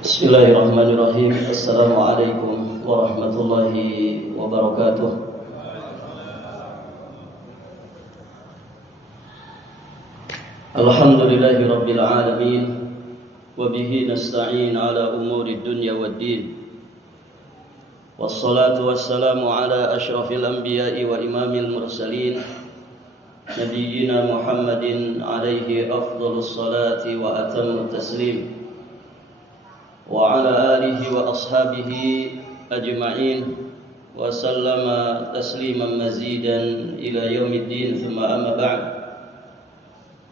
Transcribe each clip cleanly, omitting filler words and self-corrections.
Bismillahirrahmanirrahim. Assalamualaikum warahmatullahi wabarakatuh. Alhamdulillahi rabbil alamin. Wabihi nasta'in ala umuri dunya waddin. Wassalatu wassalamu ala ashrafil anbiya'i wa imamil mursalin, Nabiyyina Muhammadin alaihi afdhalus salati wa atammut taslim, wa ala alihi wa ashabihi ajma'in wa sallama tasliman mazidan ila yaumiddin. Thumma amma ba'd.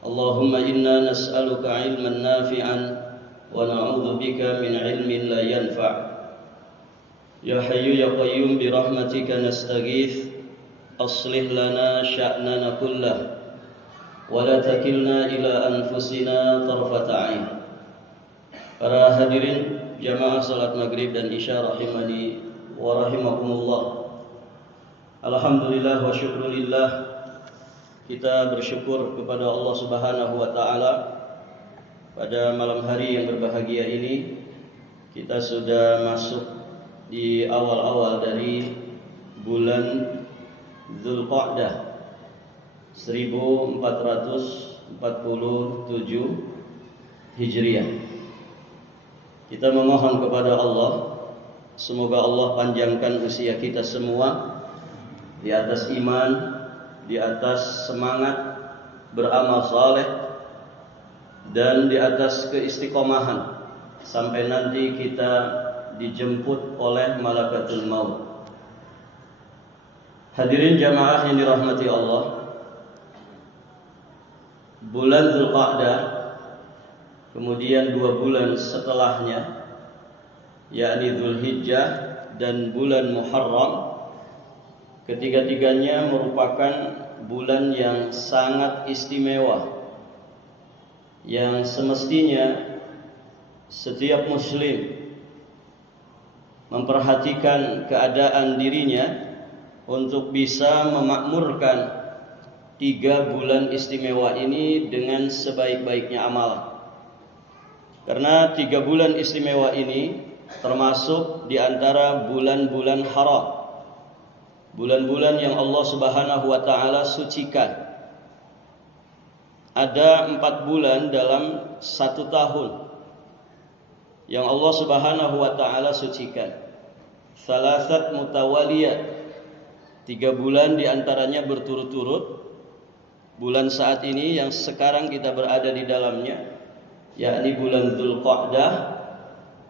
Allahumma inna nas'aluka ilman nafi'an wa na'udzu bika min ilmin la yanfa'. Ya hayyu ya qayyum bi rahmatika nastaghits, aslih lana sya'nana kullah wa la takilna ila anfusina tarfata 'ain. Para hadirin jamaah salat maghrib dan isya rahimani wa rahimakumullah. Alhamdulillah wa syukrulillah, kita bersyukur kepada Allah Subhanahu wa taala. Pada malam hari yang berbahagia ini kita sudah masuk di awal-awal dari bulan Dzulqa'dah 1447 Hijriah. Kita memohon kepada Allah, semoga Allah panjangkan usia kita semua di atas iman, di atas semangat beramal saleh, dan di atas keistiqomahan sampai nanti kita dijemput oleh malakatul maut. Hadirin jamaah yang dirahmati Allah, bulan Dzulqa'dah kemudian 2 bulan setelahnya, yakni Dzulhijjah dan bulan Muharram, ketiga-tiganya merupakan bulan yang sangat istimewa, yang semestinya setiap muslim memperhatikan keadaan dirinya untuk bisa memakmurkan 3 bulan istimewa ini dengan sebaik-baiknya amal. Karena 3 bulan istimewa ini termasuk di antara bulan-bulan haram, bulan-bulan yang Allah Subhanahu wa taala sucikan. Ada 4 bulan dalam 1 tahun yang Allah Subhanahu wa taala sucikan. Salasat mutawaliyat, 3 bulan diantaranya berturut-turut. Bulan saat ini yang sekarang kita berada di dalamnya, yakni bulan Dzulqa'dah,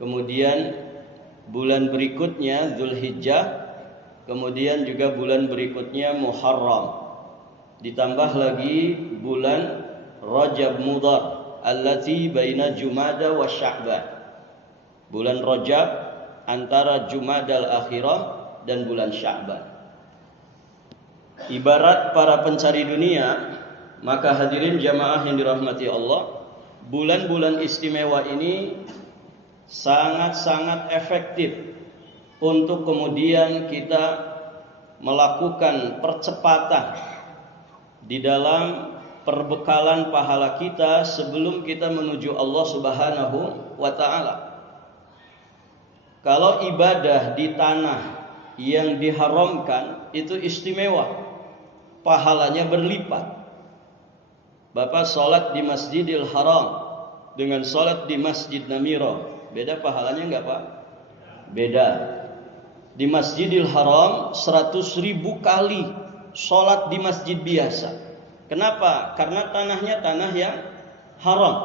kemudian bulan berikutnya Dzulhijjah, kemudian juga bulan berikutnya Muharram, ditambah lagi bulan Rajab Mudhar allati baina Jumada wa Sya'ban, bulan Rajab antara Jumadal Akhirah dan bulan Sya'ban. Ibarat para pencari dunia, maka hadirin jamaah yang dirahmati Allah, bulan-bulan istimewa ini sangat-sangat efektif untuk kemudian kita melakukan percepatan di dalam perbekalan pahala kita sebelum kita menuju Allah Subhanahu wa taala. Kalau ibadah di tanah yang diharamkan itu istimewa, pahalanya berlipat. Bapak sholat di Masjidil Haram dengan sholat di Masjid Namira, beda pahalanya enggak Pak? Beda. Di Masjidil Haram 100.000 kali sholat di masjid biasa. Kenapa? Karena tanahnya tanah yang haram,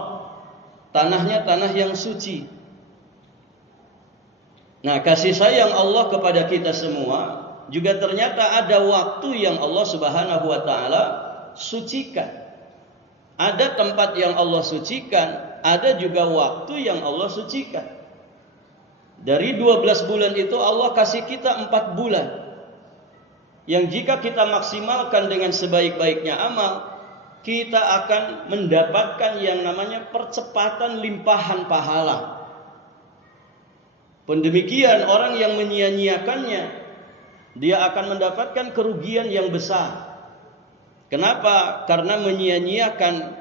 tanahnya tanah yang suci. Nah, kasih sayang Allah kepada kita semua juga ternyata ada waktu yang Allah Subhanahu wa taala sucikan. Ada tempat yang Allah sucikan, ada juga waktu yang Allah sucikan. Dari 12 bulan itu Allah kasih kita 4 bulan yang jika kita maksimalkan dengan sebaik-baiknya amal, kita akan mendapatkan yang namanya percepatan limpahan pahala. Pun demikian orang yang menyia-nyiakannya, dia akan mendapatkan kerugian yang besar. Kenapa? Karena menyia-nyiakan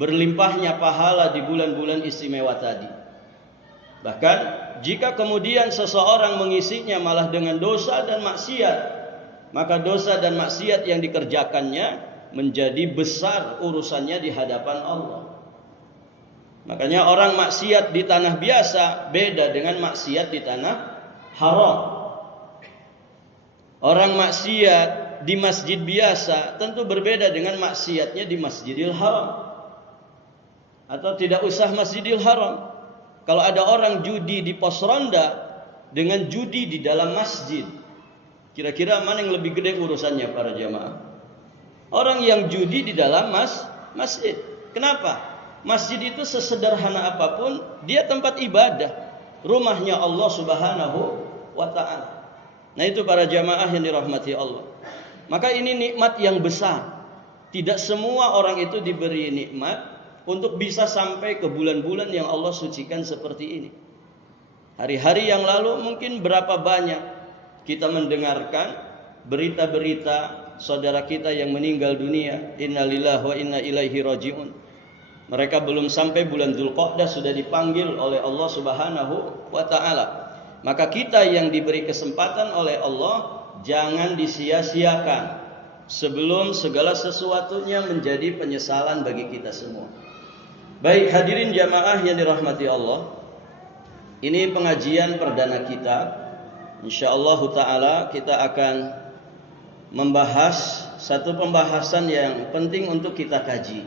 berlimpahnya pahala di bulan-bulan istimewa tadi. Bahkan jika kemudian seseorang mengisinya malah dengan dosa dan maksiat, maka dosa dan maksiat yang dikerjakannya menjadi besar urusannya di hadapan Allah. Makanya orang maksiat di tanah biasa beda dengan maksiat di tanah haram. Orang maksiat di masjid biasa tentu berbeda dengan maksiatnya di Masjidil Haram. Atau tidak usah Masjidil Haram. Kalau ada orang judi di pos ronda dengan judi di dalam masjid, kira-kira mana yang lebih gede urusannya para jamaah? Orang yang judi di dalam masjid. Kenapa? Masjid itu sesederhana apapun, dia tempat ibadah, rumahnya Allah Subhanahu wa ta'ala. Nah itu para jamaah yang dirahmati Allah. Maka ini nikmat yang besar. Tidak semua orang itu diberi nikmat untuk bisa sampai ke bulan-bulan yang Allah sucikan seperti ini. Hari-hari yang lalu mungkin berapa banyak kita mendengarkan berita-berita saudara kita yang meninggal dunia. Innalillahi wa inna ilaihi raji'un. Mereka belum sampai bulan Dzulqa'dah sudah dipanggil oleh Allah Subhanahu wa ta'ala. Maka kita yang diberi kesempatan oleh Allah jangan disia-siakan sebelum segala sesuatunya menjadi penyesalan bagi kita semua. Baik hadirin jamaah yang dirahmati Allah, ini pengajian perdana kita. Insyaallah ta'ala kita akan membahas satu pembahasan yang penting untuk kita kaji.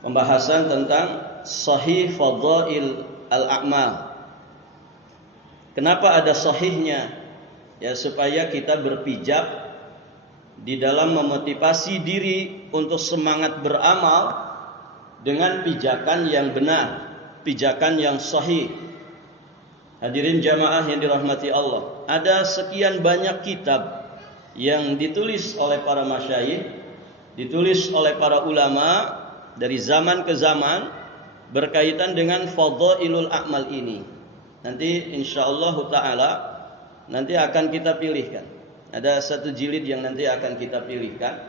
Pembahasan tentang Sahih Fadhail al-A'mal. Kenapa ada sahihnya? Ya supaya kita berpijak di dalam memotivasi diri untuk semangat beramal dengan pijakan yang benar, pijakan yang sahih. Hadirin jamaah yang dirahmati Allah, ada sekian banyak kitab yang ditulis oleh para masyayikh, ditulis oleh para ulama dari zaman ke zaman berkaitan dengan fadhailul a'mal ini. Nanti insyaallah ta'ala nanti akan kita pilihkan. Ada satu jilid yang nanti akan kita pilihkan.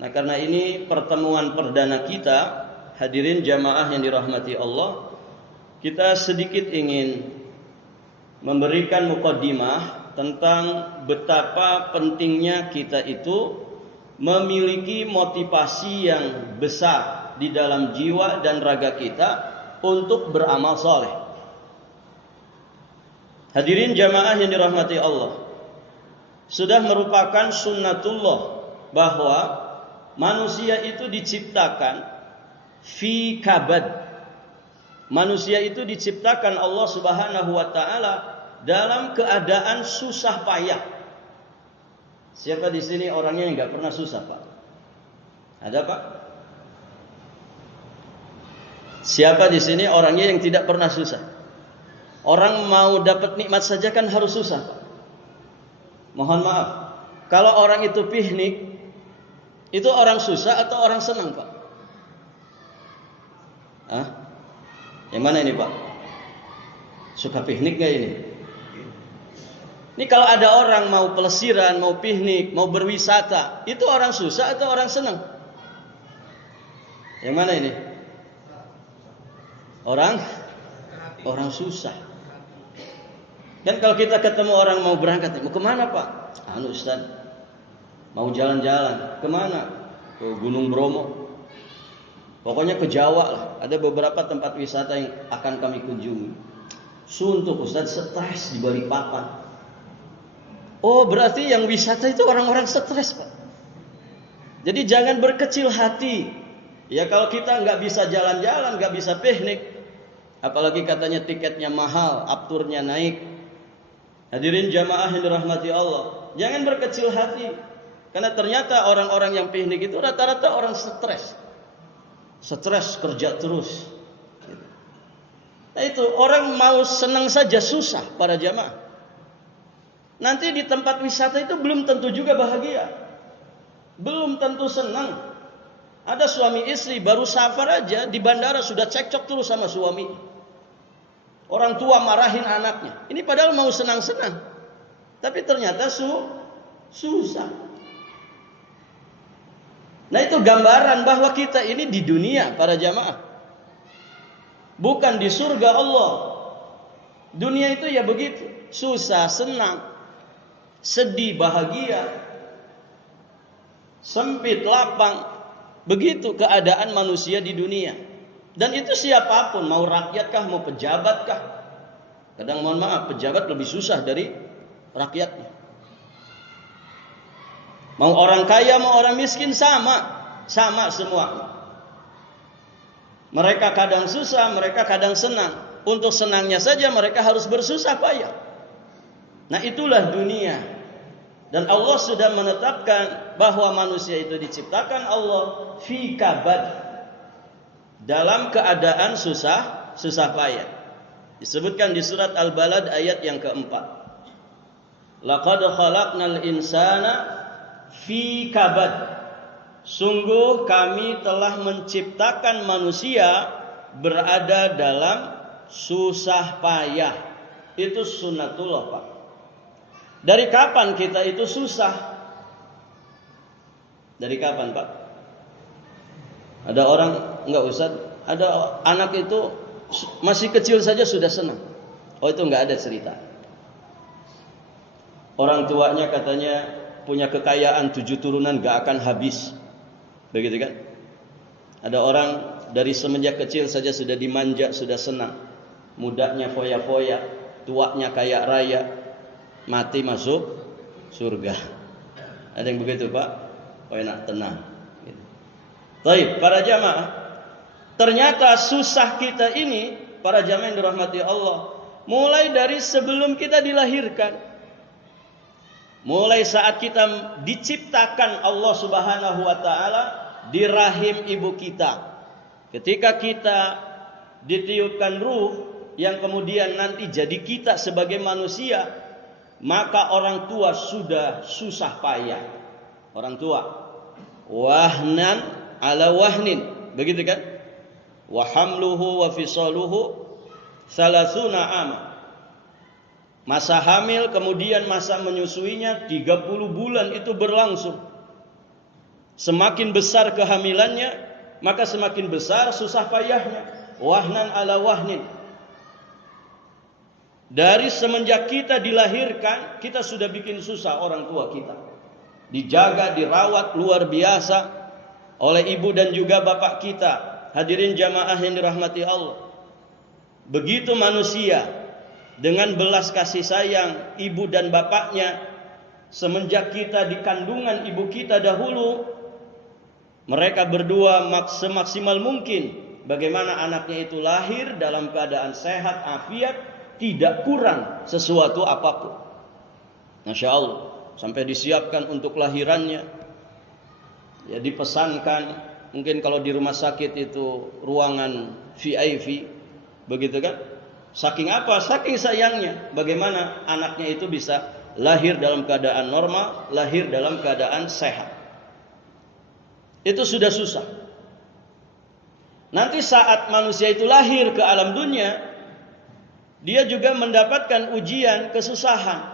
Nah karena ini pertemuan perdana kita, hadirin jamaah yang dirahmati Allah, kita sedikit ingin memberikan muqaddimah tentang betapa pentingnya kita itu memiliki motivasi yang besar di dalam jiwa dan raga kita untuk beramal soleh. Hadirin jamaah yang dirahmati Allah, sudah merupakan sunnatullah bahwa manusia itu diciptakan fi kabad. Manusia itu diciptakan Allah Subhanahu wa ta'ala dalam keadaan susah payah. Siapa di sini orangnya yang enggak pernah susah, Pak? Ada, Pak? Siapa di sini orangnya yang tidak pernah susah? Orang mau dapat nikmat saja kan harus susah, Pak. Mohon maaf. Kalau orang itu piknik, itu orang susah atau orang senang, Pak? Hah? Yang mana ini, Pak? Suka piknik gak ini? Ini kalau ada orang mau pelesiran, mau piknik, mau berwisata, itu orang susah atau orang senang? Yang mana ini? Orang susah. Dan kalau kita ketemu orang mau berangkat, mau kemana, Pak? Ustaz, mau jalan-jalan. Kemana? Ke Gunung Bromo. Pokoknya ke Jawa lah. Ada beberapa tempat wisata yang akan kami kunjungi. Suntuk Ustaz, stres di Balikpapan. Oh berarti yang wisata itu orang-orang stres, Pak. Jadi jangan berkecil hati. Ya kalau kita nggak bisa jalan-jalan, nggak bisa piknik, apalagi katanya tiketnya mahal, afturnya naik. Hadirin jamaah yang dirahmati Allah, jangan berkecil hati. Karena ternyata orang-orang yang piknik itu rata-rata orang stres. Stres kerja terus. Nah itu orang mau senang saja susah para jamaah. Nanti di tempat wisata itu belum tentu juga bahagia. Belum tentu senang. Ada suami istri baru safar aja di bandara sudah cekcok terus sama suami. Orang tua marahin anaknya. Ini padahal mau senang-senang. Tapi ternyata susah. Nah itu gambaran bahwa kita ini di dunia para jamaah. Bukan di surga Allah. Dunia itu ya begitu, susah, senang, sedih, bahagia, sempit, lapang. Begitu keadaan manusia di dunia. Dan itu siapapun, mau rakyatkah, mau pejabatkah. Kadang mohon maaf, pejabat lebih susah dari rakyatnya. Mau orang kaya, mau orang miskin, sama semua. Mereka kadang susah, mereka kadang senang. Untuk senangnya saja mereka harus bersusah payah. Nah, itulah dunia. Dan Allah sudah menetapkan bahwa manusia itu diciptakan Allah fi kabad, dalam keadaan susah payah. Disebutkan di surat Al-Balad ayat yang keempat. Laqad khalaqnal insana fi kabad. Sungguh kami telah menciptakan manusia berada dalam susah payah. Itu sunnatullah, Pak. Dari kapan kita itu susah? Dari kapan, Pak? Ada orang, enggak Ustaz, ada anak itu masih kecil saja sudah senang. Oh, itu enggak ada cerita. Orang tuanya katanya punya kekayaan 7 turunan enggak akan habis. Begitu kan? Ada orang dari semenjak kecil saja sudah dimanja, sudah senang. Mudanya foya-foya, tuanya kaya raya, mati masuk surga. Ada yang begitu, Pak? Oh, enak, tenang. Baik, para jamaah, ternyata susah kita ini, para jamaah yang dirahmati Allah, mulai dari sebelum kita dilahirkan. Mulai saat kita diciptakan Allah Subhanahu wa taala di rahim ibu kita. Ketika kita ditiupkan ruh yang kemudian nanti jadi kita sebagai manusia, maka orang tua sudah susah payah. Orang tua wahnan ala wahnin, begitu kan? Wa hamluhu wa fisaluhu 30 ama. Masa hamil kemudian masa menyusuinya 30 bulan itu berlangsung. Semakin besar kehamilannya, maka semakin besar susah payahnya. Wahnan ala wahnin. Dari semenjak kita dilahirkan, kita sudah bikin susah orang tua kita. Dijaga, dirawat luar biasa oleh ibu dan juga bapak kita. Hadirin jamaah yang dirahmati Allah. Begitu manusia dengan belas kasih sayang ibu dan bapaknya, semenjak kita di kandungan ibu kita dahulu, mereka berdua semaksimal mungkin bagaimana anaknya itu lahir dalam keadaan sehat, afiat, tidak kurang sesuatu apapun. Masya Allah, sampai disiapkan untuk lahirannya. Ya, dipesankan, mungkin kalau di rumah sakit itu ruangan VIP, begitu kan? Saking apa? Saking sayangnya. Bagaimana anaknya itu bisa lahir dalam keadaan normal, lahir dalam keadaan sehat. Itu sudah susah. Nanti saat manusia itu lahir ke alam dunia, dia juga mendapatkan ujian, kesusahan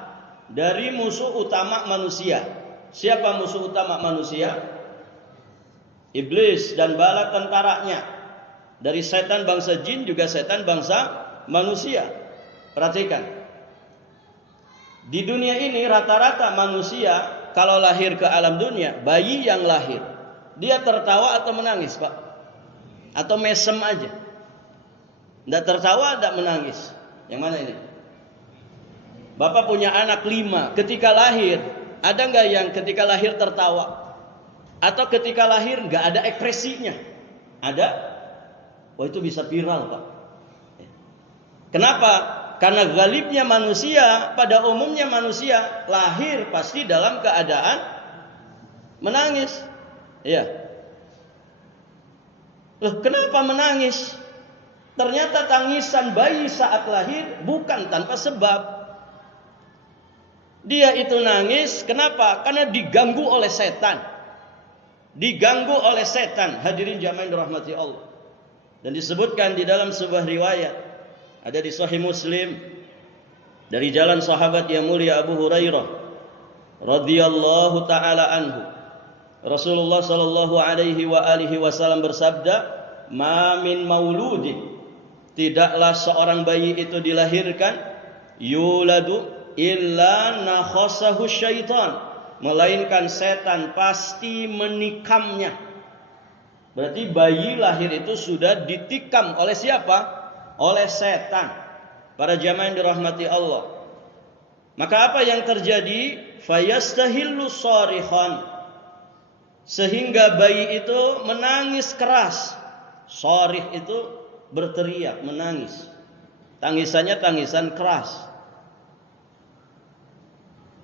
dari musuh utama manusia. Siapa musuh utama manusia? Iblis dan bala tentaranya. Dari setan bangsa jin juga setan bangsa manusia. Perhatikan. Di dunia ini rata-rata manusia kalau lahir ke alam dunia, bayi yang lahir, dia tertawa atau menangis, Pak? Atau mesem aja? Tidak tertawa, tidak menangis. Yang mana ini? Bapak punya anak 5. Ketika lahir, ada nggak yang ketika lahir tertawa? Atau ketika lahir nggak ada ekspresinya? Ada? Oh, itu bisa viral, Pak. Kenapa? Karena galibnya manusia, pada umumnya manusia lahir pasti dalam keadaan menangis. Iya. Loh, kenapa menangis? Ternyata tangisan bayi saat lahir bukan tanpa sebab. Dia itu nangis, kenapa? Karena diganggu oleh setan. Diganggu oleh setan. Hadirin jamaah yang dirahmati Allah. Dan disebutkan di dalam sebuah riwayat, ada di Sahih Muslim, dari jalan sahabat yang mulia Abu Hurairah radhiyallahu taala anhu. Rasulullah sallallahu alaihi wasallam bersabda, "Ma min mauludin," tidaklah seorang bayi itu dilahirkan yuladu illa nakhasahu syaitan, melainkan setan pasti menikamnya. Berarti bayi lahir itu sudah ditikam oleh siapa? Oleh setan. Para jamaah yang dirahmati Allah. Maka apa yang terjadi? Fayastahillu sharihan, sehingga bayi itu menangis keras. Sharih itu berteriak, menangis. Tangisannya tangisan keras.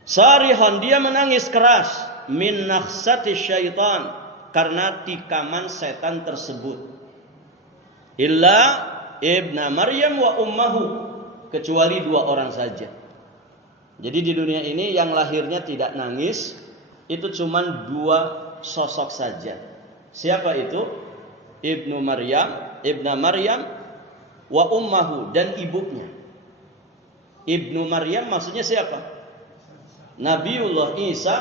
Sharihan, dia menangis keras. Min nakhsati syaitan, karena tikaman setan tersebut. Illa ibna Maryam wa ummahu, kecuali 2 orang saja. Jadi di dunia ini yang lahirnya tidak nangis itu cuma 2 sosok saja. Siapa itu? Ibnu Maryam, ibna Maryam wa ummahu, dan ibunya. Ibnu Maryam maksudnya siapa? Nabiullah Isa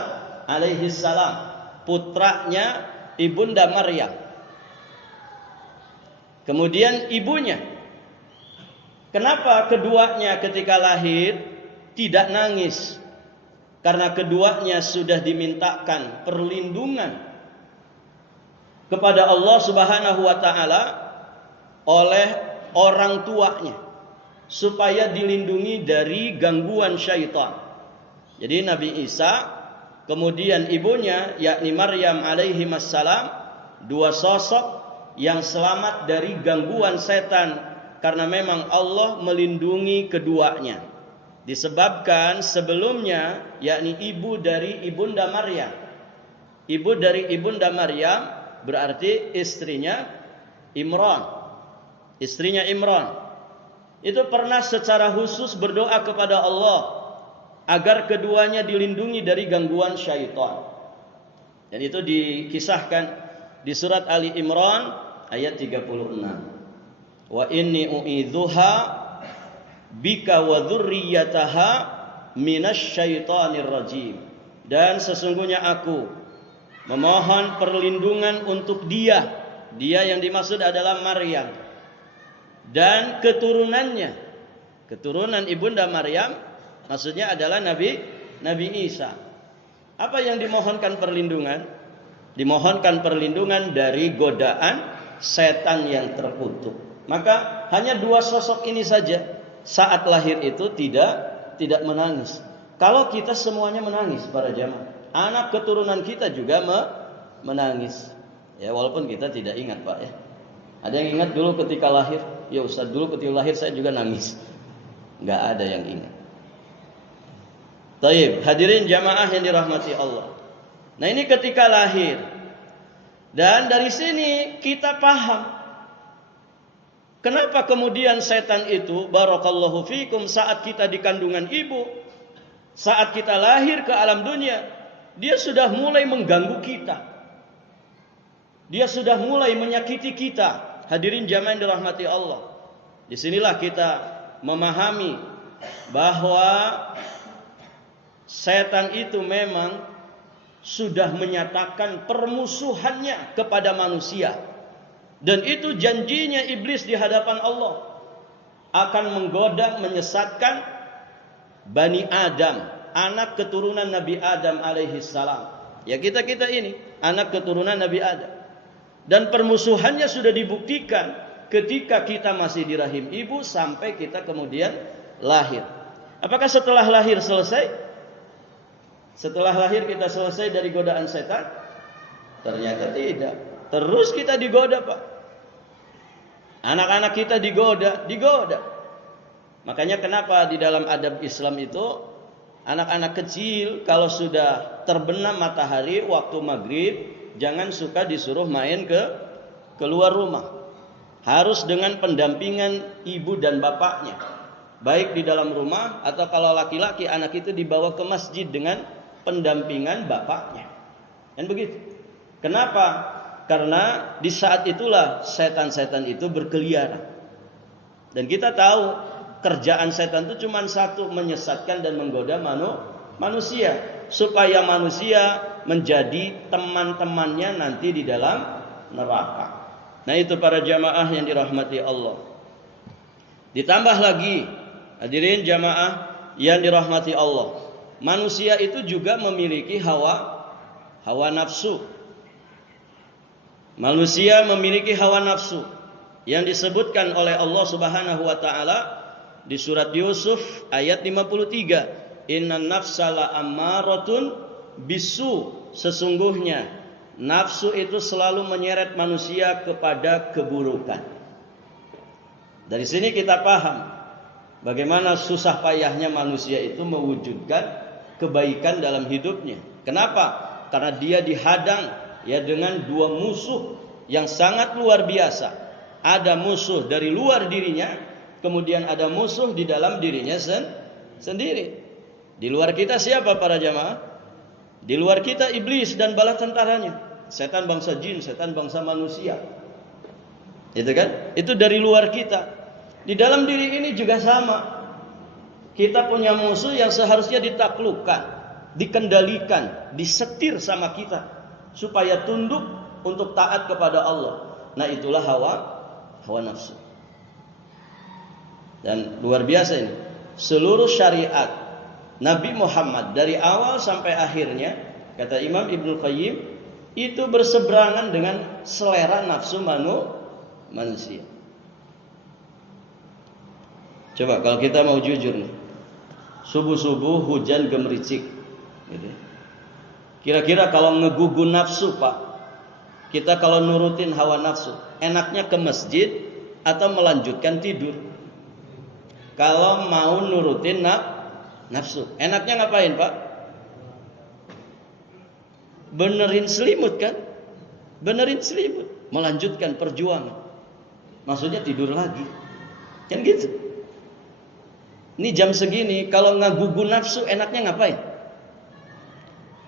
alaihi salam, putranya ibunda Maryam. Kemudian ibunya. Kenapa keduanya ketika lahir tidak nangis? Karena keduanya sudah dimintakan perlindungan kepada Allah Subhanahu wa taala oleh orang tuanya supaya dilindungi dari gangguan syaitan. Jadi Nabi Isa, kemudian ibunya yakni Maryam alaihi wassalam, 2 sosok yang selamat dari gangguan setan karena memang Allah melindungi keduanya. Disebabkan sebelumnya yakni ibu dari ibunda Maryam. Ibu dari ibunda Maryam berarti istrinya Imran. Istrinya Imran itu pernah secara khusus berdoa kepada Allah agar keduanya dilindungi dari gangguan syaitan. Dan itu dikisahkan di surat Ali Imran ayat 36. Wa inni u'idzuha bika wa dzurriyyataha minasyaitonir rajim. Dan sesungguhnya aku memohon perlindungan untuk dia yang dimaksud adalah Maryam, dan keturunannya. Keturunan ibunda Maryam maksudnya adalah Nabi Isa. Apa yang dimohonkan perlindungan? Dimohonkan perlindungan dari godaan setan yang terkutuk. Maka hanya 2 sosok ini saja saat lahir itu tidak menangis. Kalau kita semuanya menangis para jamaah, anak keturunan kita juga menangis. Ya walaupun kita tidak ingat Pak ya. Ada yang ingat dulu ketika lahir? Ya Ustaz, dulu ketika lahir saya juga nangis. Enggak ada yang ingat. Taib, hadirin jamaah yang dirahmati Allah. Nah ini ketika lahir. Dan dari sini kita paham kenapa kemudian setan itu, barakallahu fikum, saat kita di kandungan ibu, saat kita lahir ke alam dunia, dia sudah mulai mengganggu kita. Dia sudah mulai menyakiti kita. Hadirin jamaah yang dirahmati Allah. Disinilah kita memahami bahwa setan itu memang sudah menyatakan permusuhannya kepada manusia. Dan itu janjinya iblis di hadapan Allah, akan menggoda, menyesatkan Bani Adam, anak keturunan Nabi Adam alaihi salam. Ya kita ini anak keturunan Nabi Adam. Dan permusuhannya sudah dibuktikan ketika kita masih di rahim ibu sampai kita kemudian lahir. Apakah setelah lahir selesai? Setelah lahir kita selesai dari godaan setan? Ternyata tidak. Terus kita digoda Pak. Anak-anak kita digoda. Makanya kenapa di dalam adab Islam itu anak-anak kecil kalau sudah terbenam matahari waktu maghrib, jangan suka disuruh main ke keluar rumah. Harus dengan pendampingan ibu dan bapaknya. Baik di dalam rumah atau kalau laki-laki anak itu dibawa ke masjid dengan pendampingan bapaknya. Dan begitu. Kenapa? Karena di saat itulah setan-setan itu berkeliaran. Dan kita tahu kerjaan setan itu cuma satu, menyesatkan dan menggoda manusia. Supaya manusia menjadi teman-temannya nanti di dalam neraka. Nah itu para jamaah yang dirahmati Allah. Ditambah lagi Hadirin jamaah yang dirahmati Allah, manusia itu juga memiliki hawa nafsu. Manusia memiliki hawa nafsu yang disebutkan oleh Allah Subhanahu wa taala di surat Yusuf ayat 53. Innan nafsala ammaratun bisu. Sesungguhnya nafsu itu selalu menyeret manusia kepada keburukan. Dari sini kita paham bagaimana susah payahnya manusia itu mewujudkan kebaikan dalam hidupnya. Kenapa? Karena dia dihadang ya dengan dua musuh yang sangat luar biasa. Ada musuh dari luar dirinya, kemudian ada musuh di dalam dirinya sendiri. Di luar kita siapa para jamaah? Di luar kita iblis dan bala tentaranya. Setan bangsa jin, setan bangsa manusia. Itu kan? Itu dari luar kita. Di dalam diri ini juga sama. Kita punya musuh yang seharusnya ditaklukkan, dikendalikan, disetir sama kita supaya tunduk untuk taat kepada Allah. Nah, itulah hawa nafsu. Dan luar biasa ini. Seluruh syariat Nabi Muhammad dari awal sampai akhirnya, kata Imam Ibnu Qayyim, itu berseberangan dengan selera nafsu manusia. Coba kalau kita mau jujur nih, subuh-subuh hujan gemericik, gitu. Kira-kira kalau ngegugun nafsu Pak, kita kalau nurutin hawa nafsu, enaknya ke masjid atau melanjutkan tidur? Kalau mau nurutin nafsu, enaknya ngapain Pak? Benerin selimut kan? Benerin selimut, melanjutkan perjuangan. Maksudnya tidur lagi, kan gitu. Ini jam segini, kalau ngagugu nafsu enaknya ngapain?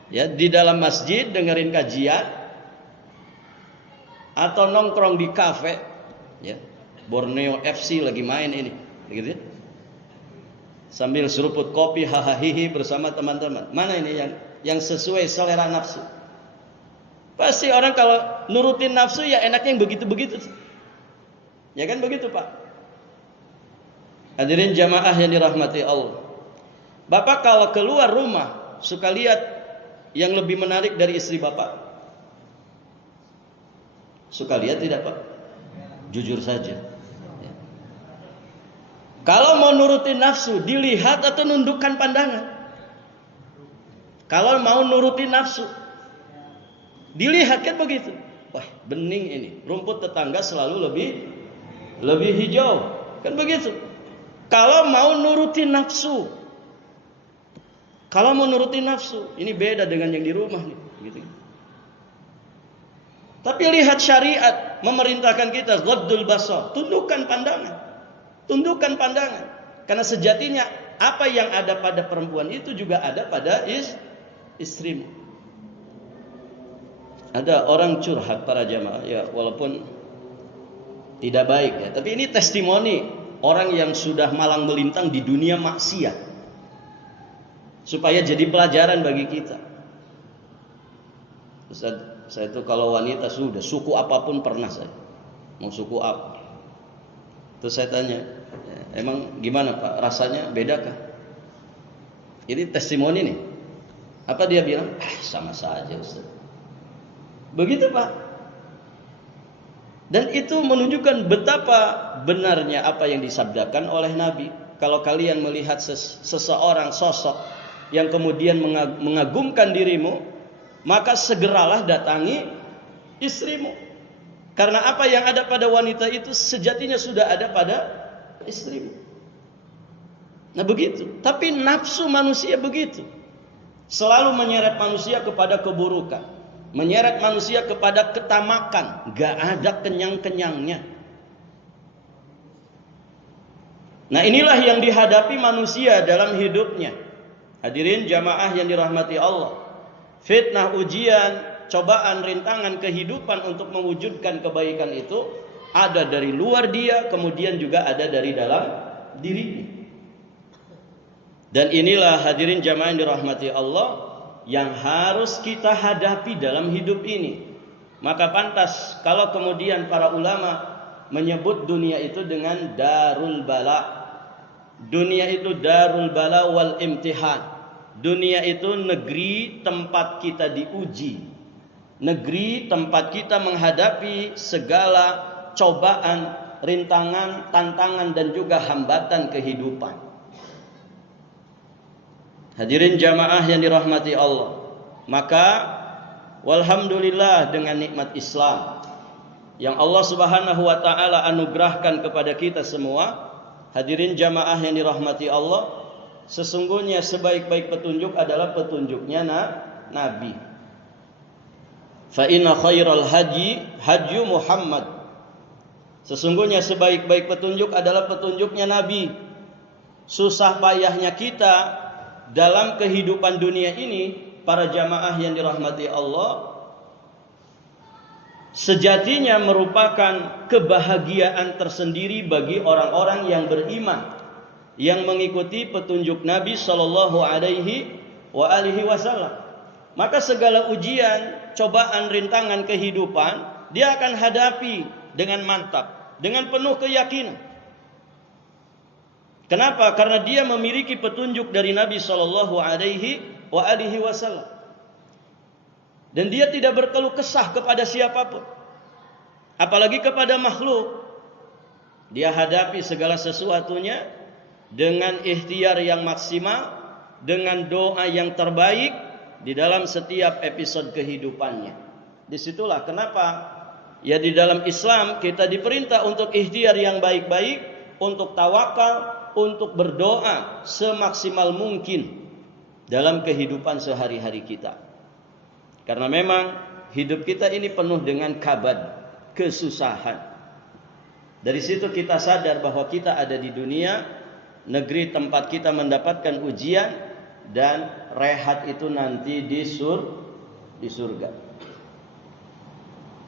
Ya, di dalam masjid dengerin kajian atau nongkrong di kafe, ya. Borneo FC lagi main ini, gitu ya. Sambil seruput kopi hahaha bersama teman-teman. Mana ini yang sesuai selera nafsu? Pasti orang kalau nurutin nafsu ya enaknya yang begitu-begitu. Ya kan begitu, Pak? Hadirin jamaah yang dirahmati Allah. Bapak kalau keluar rumah suka lihat yang lebih menarik dari istri Bapak? Suka lihat tidak Pak? Jujur saja. Ya. Kalau mau nurutin nafsu, dilihat atau nundukkan pandangan? Kalau mau nurutin nafsu, dilihat kan begitu. Wah, bening ini. Rumput tetangga selalu lebih hijau. Kan begitu. Kalau mau nurutin nafsu, ini beda dengan yang di rumah nih, gitu. Tapi lihat syariat memerintahkan kita ghaddul basar, tundukkan pandangan, karena sejatinya apa yang ada pada perempuan itu juga ada pada istrimu. Ada orang curhat para jamaah, ya walaupun tidak baik ya, tapi ini testimoni orang yang sudah malang melintang di dunia maksiat, supaya jadi pelajaran bagi kita. Ustaz, saya itu kalau wanita sudah suku apapun pernah saya. Mau suku apa? Terus saya tanya, emang gimana Pak? Rasanya bedakah? Ini testimoni nih. Apa dia bilang? Sama saja Ustaz. Begitu Pak. Dan itu menunjukkan betapa benarnya apa yang disabdakan oleh Nabi. Kalau kalian melihat seseorang sosok yang kemudian mengagumkan dirimu, maka segeralah datangi istrimu. Karena apa yang ada pada wanita itu sejatinya sudah ada pada istrimu. Nah begitu. Tapi nafsu manusia begitu. Selalu menyeret manusia kepada keburukan. Menyeret manusia kepada ketamakan, gak ada kenyang-kenyangnya. Nah inilah yang dihadapi manusia dalam hidupnya. Hadirin jamaah yang dirahmati Allah. Fitnah, ujian, cobaan, rintangan kehidupan untuk mewujudkan kebaikan itu ada dari luar dia, kemudian juga ada dari dalam dirinya. Dan inilah hadirin jamaah yang dirahmati Allah yang harus kita hadapi dalam hidup ini. Maka pantas kalau kemudian para ulama menyebut dunia itu dengan darul bala, Dunia itu darul bala wal imtihan. Dunia itu negeri tempat kita diuji, negeri tempat kita menghadapi segala cobaan, rintangan, tantangan dan juga hambatan kehidupan. Hadirin jamaah yang dirahmati Allah, maka walhamdulillah dengan nikmat Islam yang Allah Subhanahu wa taala anugerahkan kepada kita semua. Hadirin jamaah yang dirahmati Allah, sesungguhnya sebaik-baik petunjuk adalah petunjuknya Nabi. Fa inna khairal hadyu Muhammad. Sesungguhnya sebaik-baik petunjuk adalah petunjuknya Nabi. Susah payahnya kita dalam kehidupan dunia ini, para jamaah yang dirahmati Allah, sejatinya merupakan kebahagiaan tersendiri bagi orang-orang yang beriman, yang mengikuti petunjuk Nabi Shallallahu Alaihi Wasallam. Maka segala ujian, cobaan, rintangan kehidupan dia akan hadapi dengan mantap, dengan penuh keyakinan. Kenapa? Karena dia memiliki petunjuk dari Nabi Shallallahu Alaihi Wasallam. Dan dia tidak berkeluh kesah kepada siapapun, apalagi kepada makhluk. Dia hadapi segala sesuatunya dengan ikhtiar yang maksimal, dengan doa yang terbaik di dalam setiap episode kehidupannya. Disitulah kenapa ya di dalam Islam kita diperintah untuk ikhtiar yang baik-baik, untuk tawakal, untuk berdoa semaksimal mungkin dalam kehidupan sehari-hari kita. Karena memang hidup kita ini penuh dengan kabad, kesusahan. Dari situ kita sadar bahwa kita ada di dunia, negeri tempat kita mendapatkan ujian, dan rehat itu nanti di surga.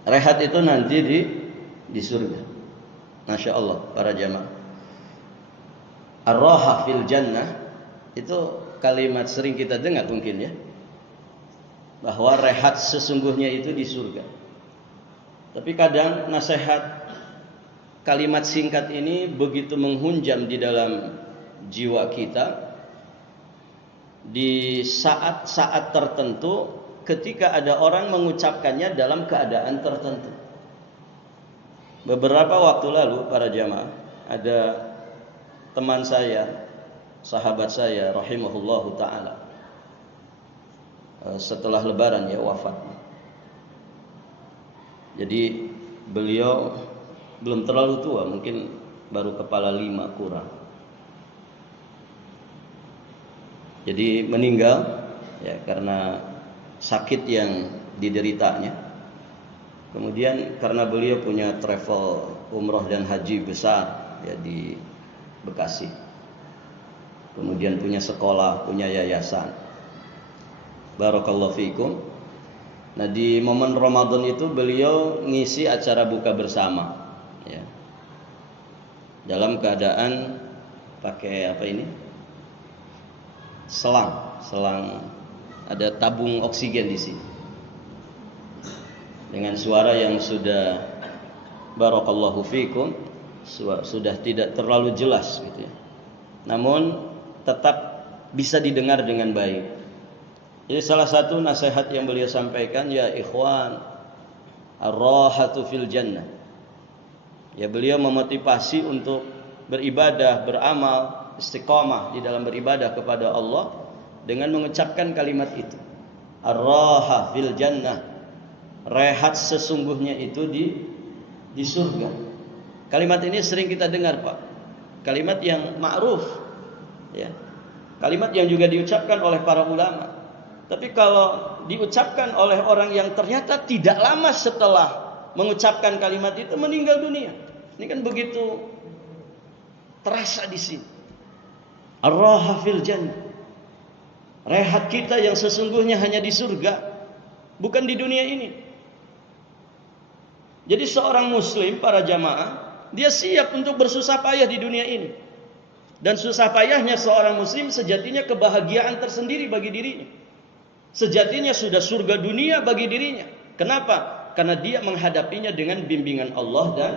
Rehat itu nanti di surga. Masya Allah para jamaah. Ar-raha fil jannah, itu kalimat sering kita dengar mungkin ya, bahwa rehat sesungguhnya itu di surga. Tapi kadang nasihat kalimat singkat ini begitu menghunjam di dalam jiwa kita di saat-saat tertentu ketika ada orang mengucapkannya dalam keadaan tertentu. Beberapa waktu lalu para jamaah, ada teman saya, sahabat saya rahimahullahu ta'ala, setelah lebaran ya wafat. Jadi beliau belum terlalu tua, mungkin baru kepala 5 kurang. Jadi meninggal ya karena sakit yang dideritanya. Kemudian karena beliau punya travel umroh dan haji besar ya di Bekasi. Kemudian punya sekolah, punya yayasan. Barakallahu fiikum. Nah di momen Ramadan itu beliau ngisi acara buka bersama ya. Dalam keadaan pakai apa ini? Selang ada tabung oksigen di sini. Dengan suara yang sudah barakallahu fiikum, sudah tidak terlalu jelas gitu ya. Namun tetap bisa didengar dengan baik. Jadi salah satu nasihat yang beliau sampaikan, ya ikhwan, ar-rahatu fil jannah. Ya beliau memotivasi untuk beribadah, beramal, istiqamah di dalam beribadah kepada Allah dengan mengucapkan kalimat itu. Ar-raha fil jannah. Rehat sesungguhnya itu di surga. Kalimat ini sering kita dengar, Pak. Kalimat yang ma'ruf ya. Kalimat yang juga diucapkan oleh para ulama. Tapi kalau diucapkan oleh orang yang ternyata tidak lama setelah mengucapkan kalimat itu meninggal dunia, ini kan begitu terasa di sini. Ar-raha fil jannah. Rehat kita yang sesungguhnya hanya di surga, bukan di dunia ini. Jadi seorang muslim, para jamaah, dia siap untuk bersusah payah di dunia ini. Dan susah payahnya seorang muslim sejatinya kebahagiaan tersendiri bagi dirinya. Sejatinya sudah surga dunia bagi dirinya. Kenapa? Karena dia menghadapinya dengan bimbingan Allah dan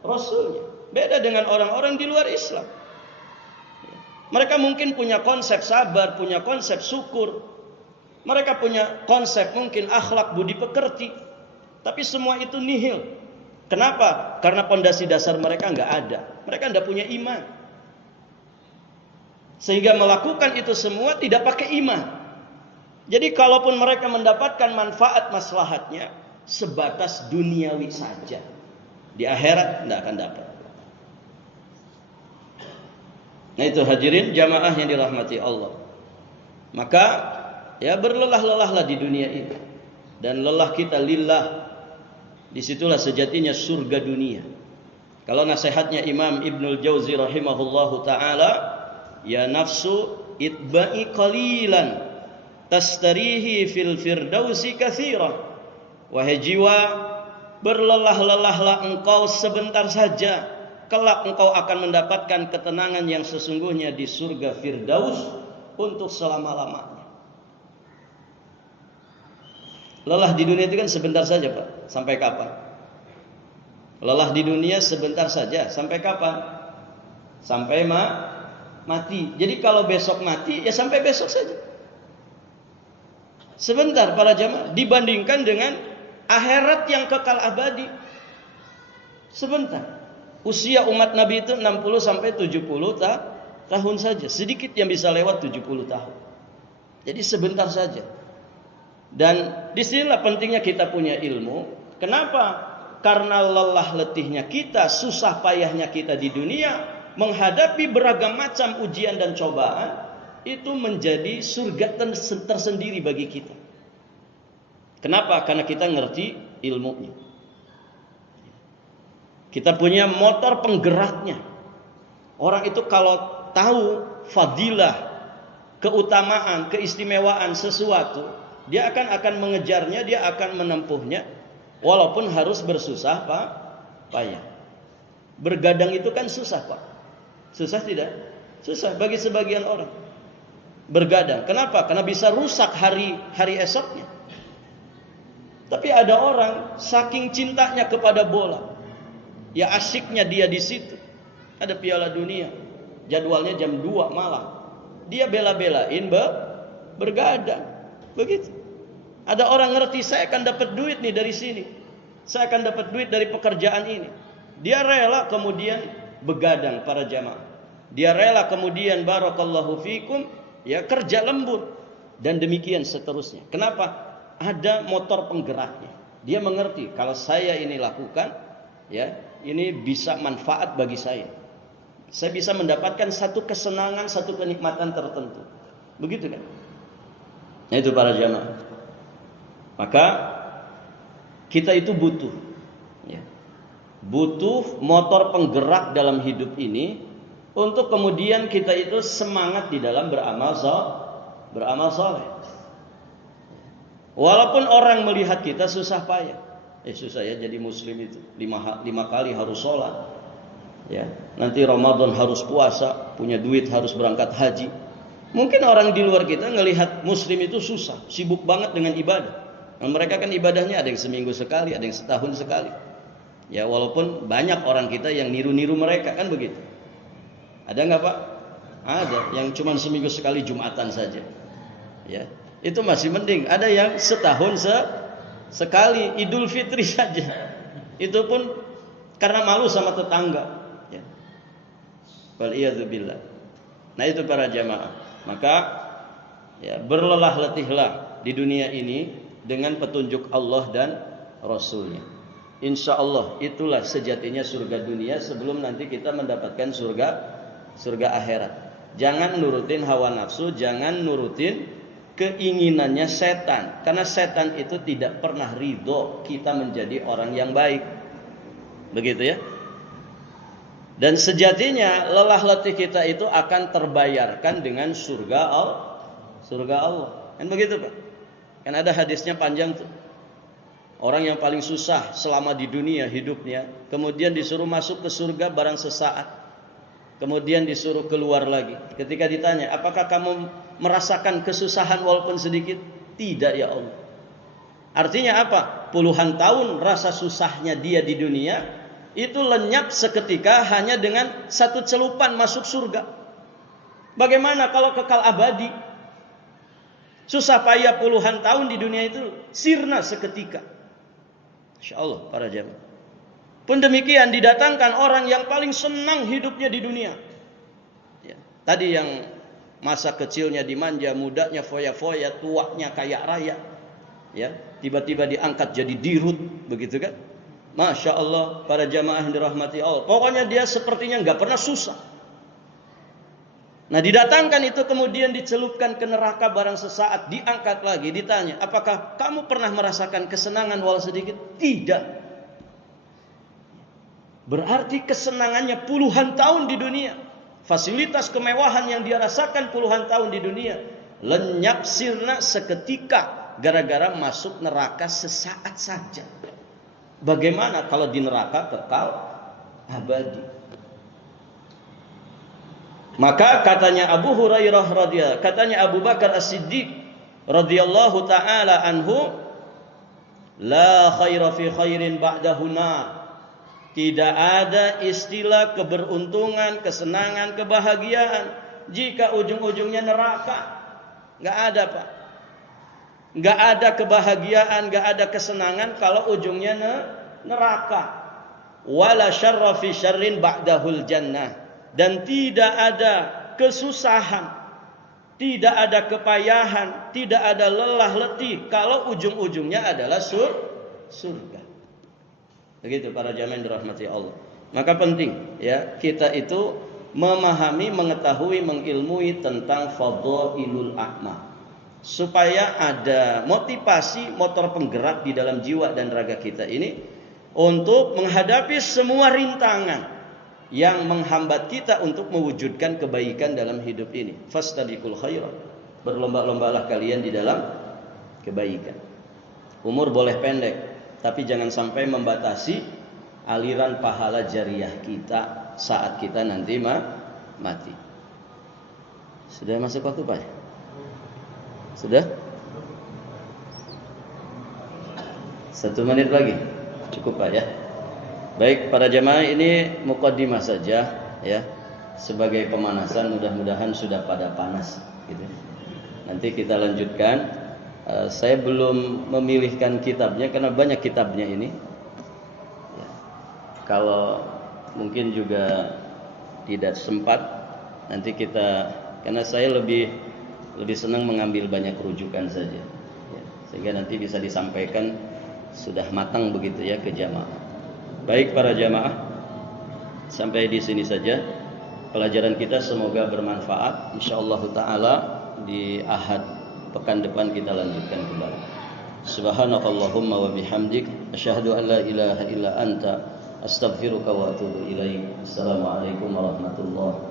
Rasulnya. Beda dengan orang-orang di luar Islam. Mereka mungkin punya konsep sabar, punya konsep syukur. Mereka punya konsep mungkin akhlak budi pekerti. Tapi semua itu nihil. Kenapa? Karena pondasi dasar mereka nggak ada. Mereka nggak punya iman. Sehingga melakukan itu semua tidak pakai iman. Jadi kalaupun mereka mendapatkan manfaat maslahatnya sebatas duniawi saja. Di akhirat tidak akan dapat. Nah itu hadirin jamaah yang dirahmati Allah. Maka ya berlelah-lelahlah di dunia ini. Dan lelah kita lillah. Disitulah sejatinya surga dunia. Kalau nasihatnya Imam Ibnul Jauzi rahimahullahu ta'ala, ya nafsu itba'i qalilan tastarihi fil firdausi katsira. Wahai jiwa, berlelah-lelahlah engkau sebentar saja. Kelak engkau akan mendapatkan ketenangan yang sesungguhnya di surga Firdaus untuk selama-lamanya. Lelah di dunia itu kan sebentar saja, Pak. Sampai kapan? Lelah di dunia sebentar saja. Sampai kapan? Sampai mati. Jadi kalau besok mati, ya sampai besok saja. Sebentar para jamaah. Dibandingkan dengan akhirat yang kekal abadi. Sebentar. Usia umat Nabi itu 60 sampai 70 tahun saja. Sedikit yang bisa lewat 70 tahun. Jadi sebentar saja. Dan disinilah pentingnya kita punya ilmu. Kenapa? Karena lelah letihnya kita, susah payahnya kita di dunia, menghadapi beragam macam ujian dan cobaan, itu menjadi surga tersendiri bagi kita. Kenapa? Karena kita ngerti ilmunya. Kita punya motor penggeraknya. Orang itu kalau tahu fadilah, keutamaan, keistimewaan sesuatu, dia akan mengejarnya, dia akan menempuhnya, walaupun harus bersusah payah. Bergadang itu kan susah, Pak. Susah tidak? Susah bagi sebagian orang. Bergadang. Kenapa? Karena bisa rusak hari esoknya. Tapi ada orang saking cintanya kepada bola, ya asyiknya dia di situ. Ada Piala Dunia, jadwalnya jam 2 malam. Dia bela-belain bergadang. Begitu. Ada orang ngerti, saya akan dapat duit nih dari sini. Saya akan dapat duit dari pekerjaan ini. Dia rela kemudian begadang para jamaah. Dia rela kemudian barakallahu fikum, ya kerja lembur. Dan demikian seterusnya. Kenapa? Ada motor penggeraknya. Dia mengerti kalau saya ini lakukan, ya ini bisa manfaat bagi saya. Saya bisa mendapatkan satu kesenangan, satu kenikmatan tertentu. Begitu kan? Nah itu para jamaah. Maka kita itu butuh, ya, butuh motor penggerak dalam hidup ini untuk kemudian kita itu semangat di dalam beramal saleh. Walaupun orang melihat kita susah payah, susah ya jadi muslim itu 5 kali harus sholat, ya nanti Ramadan harus puasa, punya duit harus berangkat haji. Mungkin orang di luar kita ngelihat muslim itu susah, sibuk banget dengan ibadah. Mereka kan ibadahnya ada yang seminggu sekali, ada yang setahun sekali. Ya walaupun banyak orang kita yang niru-niru mereka kan begitu. Ada nggak Pak? Ada yang cuma seminggu sekali Jumatan saja. Ya itu masih mending. Ada yang setahun sekali Idul Fitri saja. Itu pun karena malu sama tetangga. Ya. Waliyadzubillah. Nah itu para jamaah. Maka ya berlelah letihlah di dunia ini dengan petunjuk Allah dan Rasulnya. Insya Allah itulah sejatinya surga dunia sebelum nanti kita mendapatkan surga akhirat. Jangan nurutin hawa nafsu, jangan nurutin keinginannya setan. Karena setan itu tidak pernah ridho kita menjadi orang yang baik. Begitu ya. Dan sejatinya lelah letih kita itu akan terbayarkan dengan surga Allah. Kan begitu Pak? Kan ada hadisnya panjang tuh. Orang yang paling susah selama di dunia hidupnya, kemudian disuruh masuk ke surga barang sesaat. Kemudian disuruh keluar lagi. Ketika ditanya, apakah kamu merasakan kesusahan walaupun sedikit? Tidak ya Allah. Artinya apa? Puluhan tahun rasa susahnya dia di dunia itu lenyap seketika hanya dengan satu celupan masuk surga. Bagaimana kalau kekal abadi? Susah payah puluhan tahun di dunia itu sirna seketika. Insya Allah para jamaah. Pun demikian didatangkan orang yang paling senang hidupnya di dunia. Ya, tadi yang masa kecilnya dimanja, mudanya foya-foya, tuanya kaya raya. Ya, tiba-tiba diangkat jadi dirut, begitu kan? Masya Allah para jamaah yang dirahmati Allah. Pokoknya dia sepertinya nggak pernah susah. Nah didatangkan itu kemudian dicelupkan ke neraka barang sesaat, diangkat lagi, ditanya, apakah kamu pernah merasakan kesenangan walau sedikit? Tidak. Berarti kesenangannya puluhan tahun di dunia. Fasilitas kemewahan yang dia rasakan puluhan tahun di dunia lenyap sirna seketika gara-gara masuk neraka sesaat saja. Bagaimana kalau di neraka kekal abadi? Maka katanya Abu Hurairah radhiyallahu, katanya Abu Bakar As-Siddiq radhiyallahu taala anhu, la khaira fi khairin ba'dahuna. Tidak ada istilah keberuntungan, kesenangan, kebahagiaan jika ujung-ujungnya neraka. Enggak ada, Pak. Enggak ada kebahagiaan, enggak ada kesenangan kalau ujungnya neraka. Wala syarra fi syarrin ba'dahul jannah. Dan tidak ada kesusahan, tidak ada kepayahan, tidak ada lelah letih kalau ujung-ujungnya adalah surga. Begitu para jamaah dirahmati Allah. Maka penting ya kita itu memahami, mengetahui, mengilmui tentang fadhailul a'mal supaya ada motivasi, motor penggerak di dalam jiwa dan raga kita ini untuk menghadapi semua rintangan yang menghambat kita untuk mewujudkan kebaikan dalam hidup ini. Fastabiqul khairat. Berlomba-lombalah kalian di dalam kebaikan. Umur boleh pendek, tapi jangan sampai membatasi aliran pahala jariah kita saat kita nanti mati. Sudah masuk waktu, Pak? Sudah? 1 menit lagi. Cukup, Pak ya. Baik para jamaah, ini muqaddimah saja ya, sebagai pemanasan. Mudah-mudahan sudah pada panas gitu. Nanti kita lanjutkan. Saya belum memilihkan kitabnya karena banyak kitabnya ini ya. Kalau mungkin juga tidak sempat, nanti kita, karena saya lebih senang mengambil banyak rujukan saja ya, sehingga nanti bisa disampaikan sudah matang begitu ya ke jamaah. Baik para jamaah, sampai di sini saja pelajaran kita, semoga bermanfaat. Insyaallah taala di Ahad pekan depan kita lanjutkan kembali. Subhanakallahumma wa bihamdik, asyhadu an la ilaha illa anta, astaghfiruka wa atubu ilaik. Assalamualaikum warahmatullahi